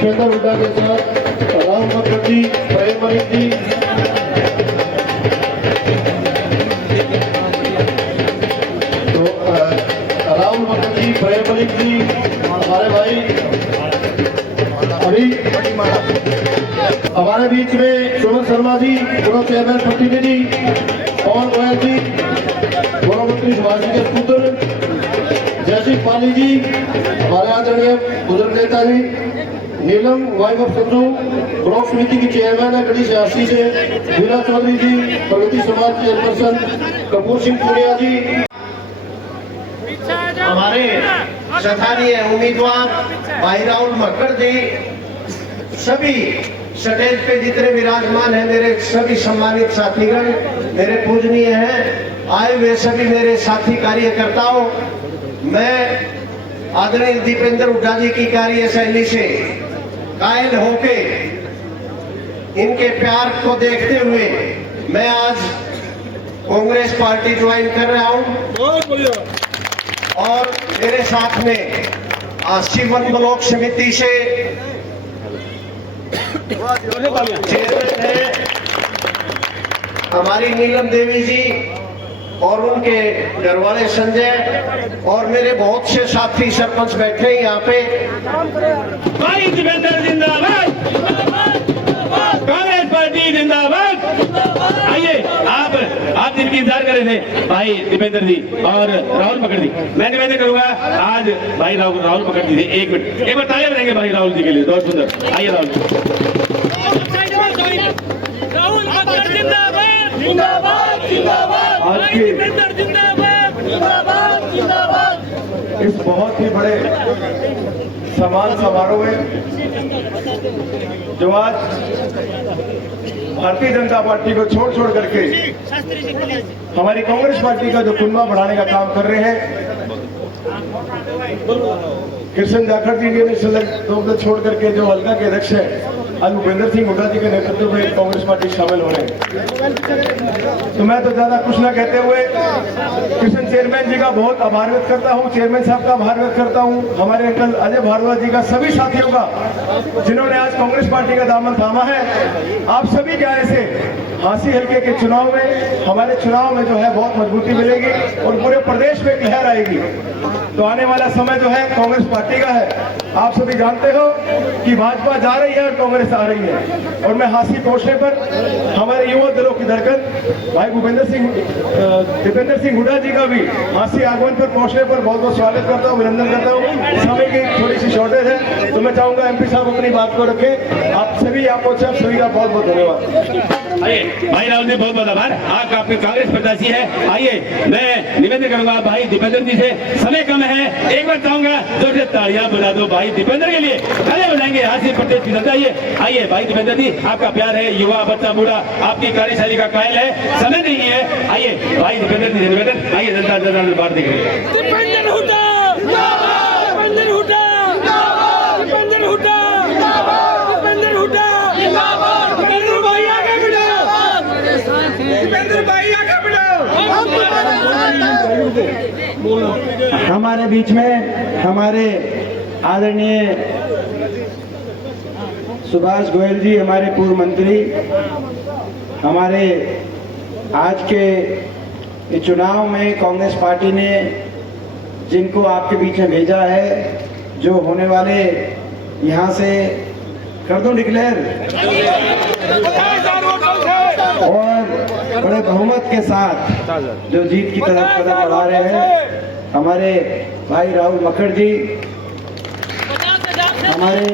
दीपेंद्र हुड्डा के साथ राहुल मुखर्जी, प्रेम मलिक जी, तो राहुल मुखर्जी, प्रेम मलिक जी, हमारे भाई अभी हमारे बीच में सुमन शर्मा जी, पूर्व चेयरमैन प्रतिनिधि पवन गोयल जी, पूर्व मंत्री सुभाष जी के पुत्र जयसिंह पाली जी, हमारे आदरणीय बुजुर्ग नेता जी नीलम वाइफ ऑफ संधू, ब्लॉक समिति की चेयरमैन है गढ़ी सियासी से वीरा चौधरी जी, प्रगति समाज चेयरपर्सन कपूर सिंह पुनिया जी, हमारे स्थानीय उम्मीदवार भाई राहुल मक्कड़ जी, सभी स्टेज पे जितने विराजमान हैं मेरे सभी सम्मानित साथीगण, मेरे पूजनीय हैं, आए हुए सभी मेरे साथी कार्यकर्ताओं, मैं आदरणीय दीपेंद्र हुड्डा जी की कार्यशैली से कायल होके इनके प्यार को देखते हुए मैं आज कांग्रेस पार्टी ज्वाइन कर रहा हूं। और मेरे साथ में शिवन ब्लॉक समिति से चेयरमैन है हमारी नीलम देवी जी और उनके घरवाले संजय, और मेरे बहुत से साथी सरपंच बैठे हैं यहाँ पे। भाई दीपेंद्र जिंदाबाद, कांग्रेस पार्टी जिंदाबाद। आइए आप जिनकी इंतजार कर रहे थे भाई दीपेंद्र जी और राहुल मक्कड़ जी, मैं निवेदन करूंगा आज भाई राहुल मक्कड़ जी से एक मिनट एक बार तालियां बजाएंगे भाई राहुल जी के लिए, बहुत सुंदर। आइए राहुल जिंदाबाद जिंदाबाद जिंदाबाद जिंदाबाद जिंदाबाद। इस बहुत ही बड़े सम्मान समारोह में जो आज भारतीय जनता पार्टी को छोड़ करके हमारी कांग्रेस पार्टी का जो कुनबा बढ़ाने का काम कर रहे हैं, कृष्ण जाखड़ जी इंडियन नेशनल दल छोड़ करके जो हल्का के अध्यक्ष है आज भूपेंद्र सिंह हुड्डा जी के नेतृत्व में कांग्रेस पार्टी शामिल हो रहे हैं। तो मैं तो ज्यादा कुछ ना कहते हुए कृष्ण चेयरमैन जी का बहुत आभार व्यक्त करता हूं, चेयरमैन साहब का आभार व्यक्त करता हूं, हमारे अंकल अजय भारद्वाज जी का, सभी साथियों का जिन्होंने आज कांग्रेस पार्टी का दामन थामा है। आप सभी के आने से हांसी हल्के के चुनाव में, हमारे चुनाव में जो है बहुत मजबूती मिलेगी और पूरे प्रदेश में एक लहर आएगी। तो आने वाला समय जो है कांग्रेस पार्टी का है। आप सभी जानते हो कि भाजपा जा रही है और कांग्रेस आ रही है, और मैं हांसी पहुंचने पर हमारे युवा दलों की धड़कन भाई दीपेंद्र सिंह हुड्डा जी का भी हांसी आगमन पर पहुंचने पर बहुत बहुत स्वागत करता हूं, अभिनंदन करता हूं। समय की थोड़ी सी शॉर्टेज है तो मैं चाहूंगा एमपी साहब अपनी बात को रखें। आप सभी सभी का बहुत बहुत धन्यवाद। आइए भाई राहुल जी बहुत बहुत आभार, आपके कांग्रेस प्रत्याशी है। आइए मैं निवेदन करूंगा भाई दीपेंद्र जी से, समय कम है, एक बार चाहूंगा जोर से तालियां बजा दो भाई दीपेंद्र के लिए, तालियां बजाएंगे आज से प्रदेश की जनता। आइए भाई दीपेंद्र जी, आपका प्यार है, युवा बच्चा बूढ़ा आपकी कार्यशैली का कायल है, समय नहीं है। आइए भाई दीपेंद्र जी निवेदन, आइए जनता दरबार देख रही है। दीपेंद्र हुड्डा दीपेंद्र हुड्डा दीपेंद्र हुड्डा दीपेंद्र हुड्डा दीपेंद्र भाई आगे बढ़ो, दीपेंद्र भाई आगे बढ़ो। हमारे बीच में हमारे आदरणीय सुभाष गोयल जी, हमारे पूर्व मंत्री, हमारे आज के चुनाव में कांग्रेस पार्टी ने जिनको आपके बीच में भेजा है, जो होने वाले यहाँ से कर दो डिक्लेयर, और बड़े बहुमत के साथ जो जीत की तरफ कदम बढ़ा रहे हैं, हमारे भाई राहुल मक्कड़ जी, हमारे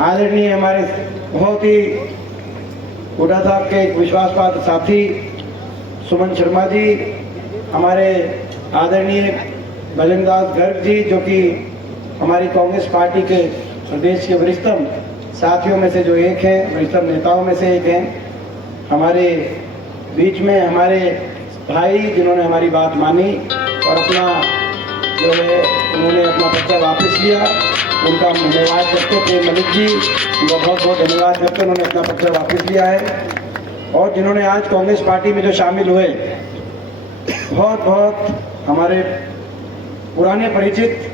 आदरणीय हमारे बहुत ही हुड्डा साहब के एक विश्वासपात्र साथी सुमन शर्मा जी, हमारे आदरणीय भजनदास गर्ग जी, जो कि हमारी कांग्रेस पार्टी के प्रदेश के वरिष्ठतम साथियों में से जो एक है, वरिष्ठतम नेताओं में से एक हैं। हमारे बीच में हमारे भाई जिन्होंने हमारी बात मानी और अपना जो है उन्होंने अपना पर्चा वापस लिया, उनका धन्यवाद करते प्रेम मलिक जी, उनका बहुत बहुत धन्यवाद करते, उन्होंने अपना पर्चा वापस लिया है। और जिन्होंने आज कांग्रेस पार्टी में जो शामिल हुए, बहुत बहुत हमारे पुराने परिचित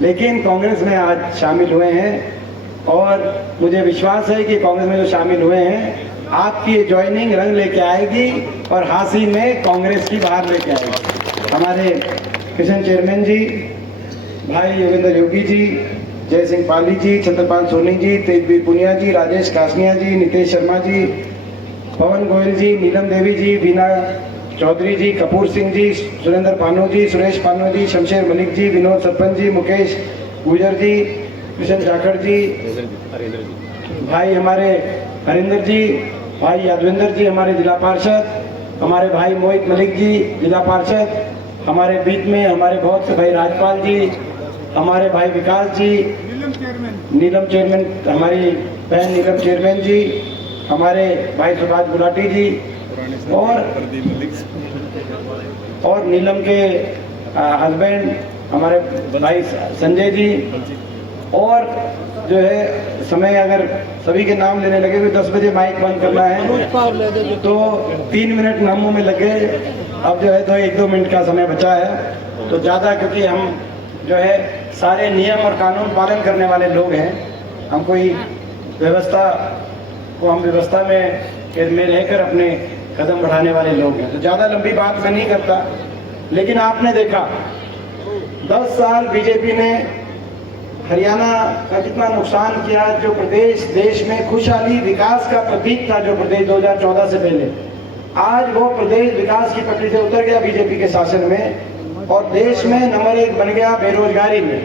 लेकिन कांग्रेस में आज शामिल हुए हैं, और मुझे विश्वास है कि कांग्रेस में जो शामिल हुए हैं, आपकी ये ज्वाइनिंग रंग लेके आएगी और हासी में कांग्रेस की बाहर लेके आएगी। हमारे किशन चेयरमैन जी, भाई योगेंद्र योगी जी, जय सिंह पाली जी, चंद्रपाल सोनी जी, तेजवीर पुनिया जी, राजेश कासनिया जी, नितेश शर्मा जी, पवन गोयल जी, नीलम देवी जी, बीना चौधरी जी, कपूर सिंह जी, सुरेंद्र पानो जी, सुरेश पानो जी, शमशेर मलिक जी, विनोद सरपंच जी, मुकेश गुजर जी, कृष्ण जाखड़ जी, भाई हमारे हरिंदर जी, भाई यादविंदर जी हमारे जिला पार्षद, हमारे भाई मोहित मलिक जी जिला पार्षद, हमारे बीच में हमारे बहुत से भाई राजपाल जी, हमारे भाई विकास जी, नीलम चेयरमैन, हमारी बहन नीलम चेयरमैन जी, हमारे भाई सुभाष गुलाटी जी और नीलम के हस्बैंड हमारे भाई संजय जी। और जो है समय अगर सभी के नाम लेने लगे तो 10 बजे माइक बंद करना है, तो 3 मिनट नामों में लगे। अब जो है तो 1-2 मिनट का समय बचा है, तो ज़्यादा, क्योंकि हम जो है सारे नियम और कानून पालन करने वाले लोग हैं, हम कोई व्यवस्था में रहकर अपने कदम बढ़ाने वाले लोग हैं, तो ज़्यादा लंबी बात मैं नहीं करता। लेकिन आपने देखा 10 साल बीजेपी ने हरियाणा का कितना नुकसान किया, जो प्रदेश देश में खुशहाली विकास का प्रतीक था, जो प्रदेश 2014 से पहले, आज वो प्रदेश विकास की पटरी से उतर गया बीजेपी के शासन में, और देश में नंबर 1 बन गया बेरोजगारी में,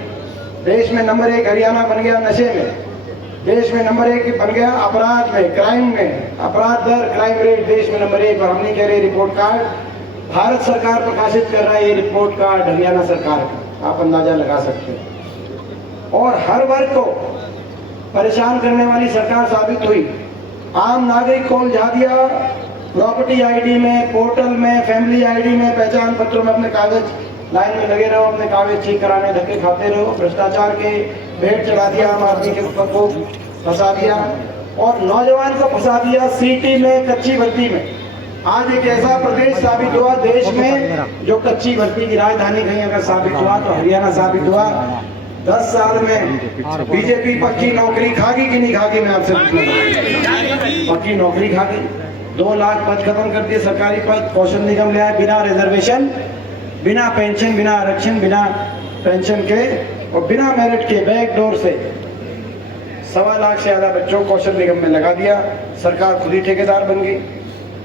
देश में नंबर 1 हरियाणा बन गया नशे में, देश में नंबर 1 बन गया अपराध में, क्राइम में, अपराध दर, क्राइम रेट देश में नंबर 1। और हम नहीं कह रहे, रिपोर्ट कार्ड भारत सरकार प्रकाशित कर रहा है, ये रिपोर्ट कार्ड हरियाणा सरकार का, आप अंदाजा लगा सकते हैं। और हर वर्ग को परेशान करने वाली सरकार साबित हुई। आम नागरिक को उलझा दिया, प्रॉपर्टी आईडी में, पोर्टल में, फैमिली आईडी में, पहचान पत्रों में अपने कागज लाइन में लगे रहो, अपने कागज ठीक कराने धक्के खाते रहो, भ्रष्टाचार के भेंट चढ़ा दिया, आम आदमी के ऊपर को फंसा दिया और नौजवान को फंसा दिया सीटी में, कच्ची भर्ती में। आज एक ऐसा प्रदेश साबित हुआ देश में जो कच्ची भर्ती की राजधानी कहीं अगर साबित हुआ तो हरियाणा साबित हुआ। 10 साल में बीजेपी पक्की नौकरी खागी कि नहीं खागी, मैं आपसे पूछूंगा। पक्की नौकरी खागी, 2 लाख पद खत्म कर दिए सरकारी पद, कौशल निगम ले आए बिना रिजर्वेशन, बिना पेंशन, बिना आरक्षण, बिना पेंशन के और बिना मेरिट के बैकडोर से 1.25 लाख से ज्यादा बच्चों को कौशल निगम में लगा दिया। सरकार खुद ही ठेकेदार बन गई।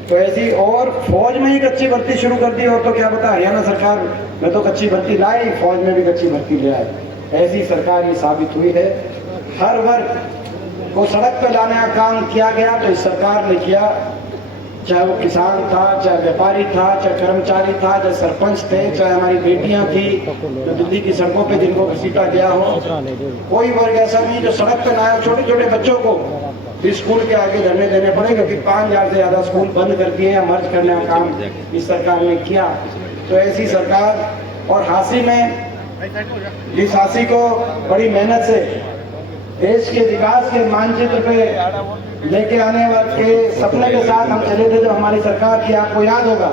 तो ऐसी, और फौज में ही कच्ची भर्ती शुरू कर दी, और तो क्या पता हरियाणा सरकार में तो कच्ची भर्ती लाई, फौज में भी कच्ची भर्ती ले आए। ऐसी सरकार ये साबित हुई है। हर वर्ग को सड़क पर लाने का काम किया गया तो इस सरकार ने किया, चाहे वो किसान था, चाहे व्यापारी था, चाहे कर्मचारी था, चाहे सरपंच थे, चाहे हमारी बेटियां थी जो दिल्ली की सड़कों पे जिनको घसीटा गया हो। कोई वर्ग ऐसा नहीं जो सड़क पे ना आए। छोटे छोटे बच्चों को स्कूल के आगे धरने देने पड़े, क्योंकि 5000 से ज्यादा स्कूल बंद कर दिए हैं। मर्ज करने का काम इस सरकार ने किया। तो ऐसी सरकार, और हासी में इस हासी को बड़ी मेहनत से देश के विकास के मानचित्र पे लेके आने वाले के सपने के साथ हम चले थे जो हमारी सरकार की, आपको याद होगा।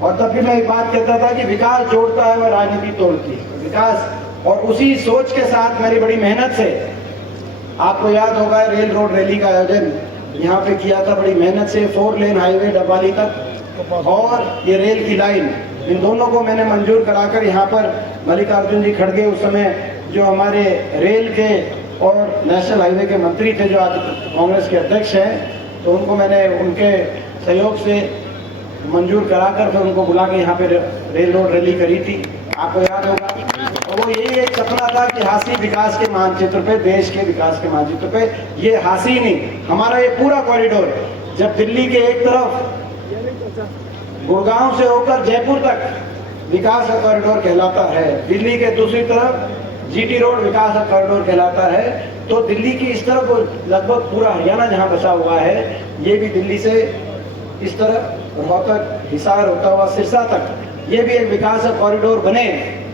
और तब भी मैं एक बात कहता था कि विकास जोड़ता है और राजनीति तोड़ती है। विकास, और उसी सोच के साथ मेरी बड़ी मेहनत से, आपको याद होगा रेल रोड रैली का आयोजन यहाँ पे किया था बड़ी मेहनत से, 4 लेन हाईवे डब्बाली तक, और ये रेल की लाइन, इन दोनों को मैंने मंजूर कराकर यहाँ पर मल्लिकार्जुन जी खड़गे, उस समय जो हमारे रेल के और नेशनल हाईवे के मंत्री थे, जो आज कांग्रेस के अध्यक्ष हैं, तो उनको मैंने उनके सहयोग से मंजूर कराकर फिर उनको बुला के यहाँ पे रेल रोड रैली करी थी, आपको याद होगा। और वो यही एक सपना था कि हासी विकास के मानचित्र पे, देश के विकास के मानचित्र पे, ये हासी नहीं, हमारा ये पूरा कॉरिडोर, जब दिल्ली के एक तरफ गुड़गांव से होकर जयपुर तक विकास का कॉरिडोर कहलाता है, दिल्ली के दूसरी तरफ जीटी रोड विकास का कॉरिडोर कहलाता है, तो दिल्ली की इस तरफ लगभग पूरा हरियाणा जहां बसा हुआ है, ये भी दिल्ली से इस तरफ रोहतक, हिसार होता हुआ सिरसा तक, ये भी एक विकास का कॉरिडोर बने।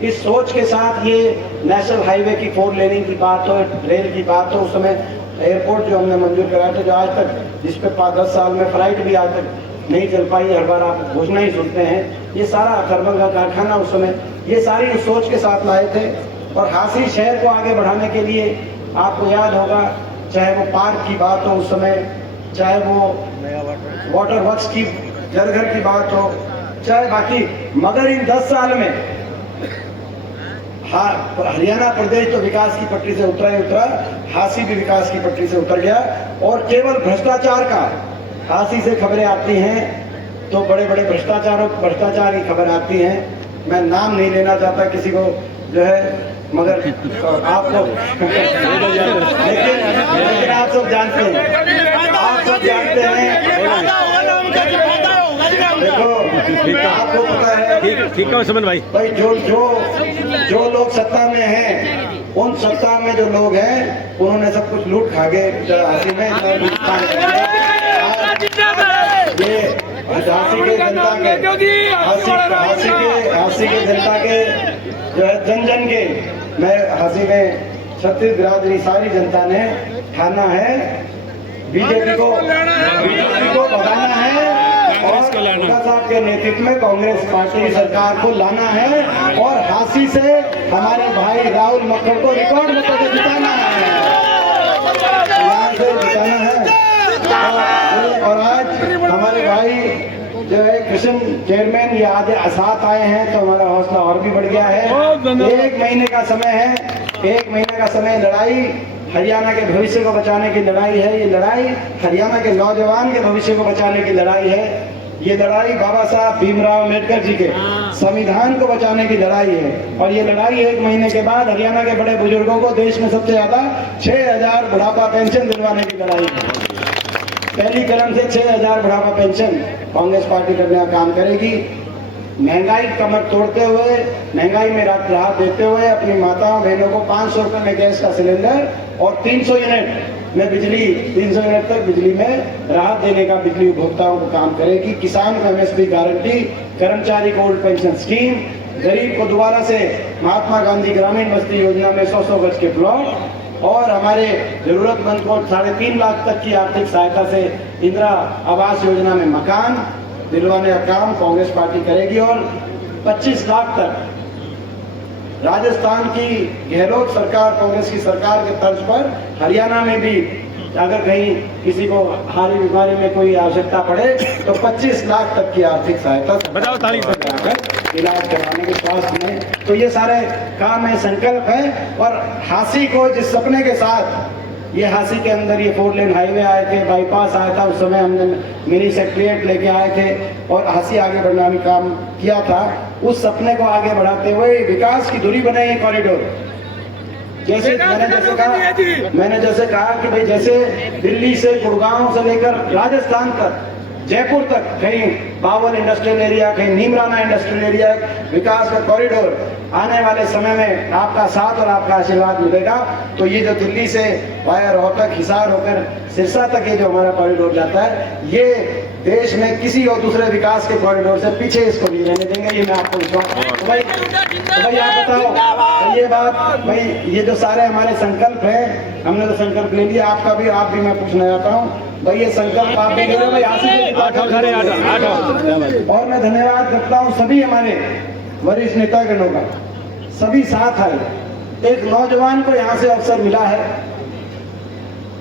इस सोच के साथ ये नेशनल हाईवे की 4 लेनिंग की बात हो, रेल की बात हो, उस समय एयरपोर्ट जो हमने मंजूर कराया था, जो आज तक, जिस पे 10 साल में फ्लाइट भी आज तक नहीं चल पाई, हर बार आप घोषणा ही सुनते हैं, ये सारा थर्मल का कारखाना उस समय, ये सारी सोच के साथ लाए थे। और हासी शहर को आगे बढ़ाने के लिए आपको याद होगा, चाहे वो पार्क की बात हो उस समय, चाहे वो वाटर वर्क्स की घर घर की बात हो, चाहे बाकी, मगर इन 10 साल में हरियाणा प्रदेश तो विकास की पटरी से उतरा ही उतरा, हांसी भी विकास की पटरी से उतर गया। और केवल भ्रष्टाचार का हांसी से खबरें आती हैं तो बड़े बड़े भ्रष्टाचार की खबर आती हैं। मैं नाम नहीं लेना चाहता किसी को जो है, मगर आपको लेकिन आप सब जानते हैं, देखो आपको पता है, ठीक है सुमन भाई। भाई जो लोग सत्ता में हैं, उन सत्ता में जो लोग हैं उन्होंने सब कुछ लूट खा के झांसी में ये झांसी के जनता के जो है जन के, मैं हांसी में छत्तीस बिरादरी सारी जनता ने ठाना है बीजेपी को भगाना है और हुड्डा साहब के नेतृत्व में कांग्रेस पार्टी की सरकार को लाना है और हांसी से हमारे भाई राहुल मक्खर को रिकॉर्ड मतों से जिताना है, यहाँ से जिताना है। और आज हमारे भाई जो है कृष्ण चेयरमैन ये आज साथ आए हैं तो हमारा हौसला और भी बढ़ गया है। 1 महीने का समय है, 1 महीने का समय, लड़ाई हरियाणा के भविष्य को बचाने की लड़ाई है। ये लड़ाई हरियाणा के नौजवान के भविष्य को बचाने की लड़ाई है। ये लड़ाई बाबा साहब भीमराव अम्बेडकर जी के संविधान को बचाने की लड़ाई है। और ये लड़ाई 1 महीने के बाद हरियाणा के बड़े बुजुर्गों को देश में सबसे ज्यादा 6000 बुढ़ापा पेंशन दिलवाने की लड़ाई है। पहली कदम से 6000 बुढ़ापा पेंशन कांग्रेस पार्टी करने का काम करेगी। महंगाई कमर तोड़ते हुए, महंगाई में राहत देते हुए अपनी माताओं बहनों को 500 रुपए में गैस का सिलेंडर और 300 यूनिट में बिजली, 300 यूनिट तक बिजली में राहत देने का बिजली उपभोक्ताओं को काम करेगी। किसान को MSP गारंटी, कर्मचारी को ओल्ड पेंशन स्कीम, गरीब को दोबारा से महात्मा गांधी ग्रामीण बस्ती योजना में 100 गज के प्लॉट और हमारे जरूरतमंद को 3.5 लाख तक की आर्थिक सहायता से इंदिरा आवास योजना में मकान दिलवाने का काम कांग्रेस पार्टी करेगी। और 25 लाख तक राजस्थान की गहलोत सरकार, कांग्रेस की सरकार के तर्ज पर हरियाणा में भी अगर कहीं किसी को हारी बीमारी में कोई आवश्यकता पड़े तो 25 लाख तक की आर्थिक सहायता इलाज करवाने के स्वास्थ्य में। तो ये सारे काम है, संकल्प है। और हांसी को जिस सपने के साथ ये हांसी के अंदर ये 4 लेन हाईवे आए थे, बाईपास आया था, उस समय हमने मिनी सेक्रेटरिएट लेके आए थे और हांसी आगे बढ़ाने का काम किया था। उस सपने को आगे बढ़ाते हुए विकास की धुरी बनाई कॉरिडोर। मैंने जैसे कहा कि भाई जैसे दिल्ली से गुड़गांव से लेकर राजस्थान तक, जयपुर तक, कहीं बावल इंडस्ट्रियल एरिया, कहीं नीमराना इंडस्ट्रियल एरिया, विकास का कॉरिडोर आने वाले समय में आपका साथ और आपका आशीर्वाद मिलेगा। तो ये जो दिल्ली से वाया रोहतक, हिसार होकर सिरसा तक ये जो हमारा कॉरिडोर जाता है, ये देश में किसी और दूसरे विकास के कॉरिडोर से पीछे इसको नहीं रहने देंगे, ये मैं आपको विश्वास। तो भाई आप बताओ ये बात, भाई ये जो सारे हमारे संकल्प हैं, हमने तो संकल्प ले लिया, आपका भी, आप भी मैं पूछना चाहता हूँ भाई ये संकल्प आप भी ले लो भाई। और मैं धन्यवाद करता हूँ सभी हमारे वरिष्ठ नेतागणों का, सभी साथ आए। एक नौजवान को यहाँ से अवसर मिला है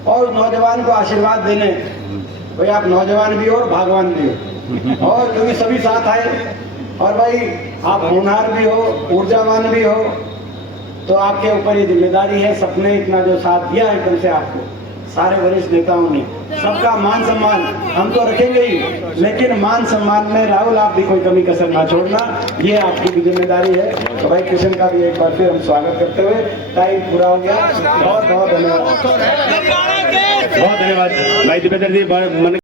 और नौजवान को आशीर्वाद देने, भाई आप नौजवान भी हो और भागवान भी हो, और क्योंकि सभी साथ आए और भाई आप होनहार भी हो, ऊर्जावान भी हो, तो आपके ऊपर ये जिम्मेदारी है। सपने इतना जो साथ दिया एकदम से आपको सारे वरिष्ठ नेताओं ने, सबका मान सम्मान हम तो रखेंगे ही, लेकिन मान सम्मान में राहुल आप भी कोई कमी कसर ना छोड़ना, ये आपकी भी जिम्मेदारी है। तो भाई किशन का भी एक बार फिर हम स्वागत करते हुए, टाइम पूरा हो गया, बहुत बहुत धन्यवाद। बहुत धन्यवाद भाई दीपेंद्र जी।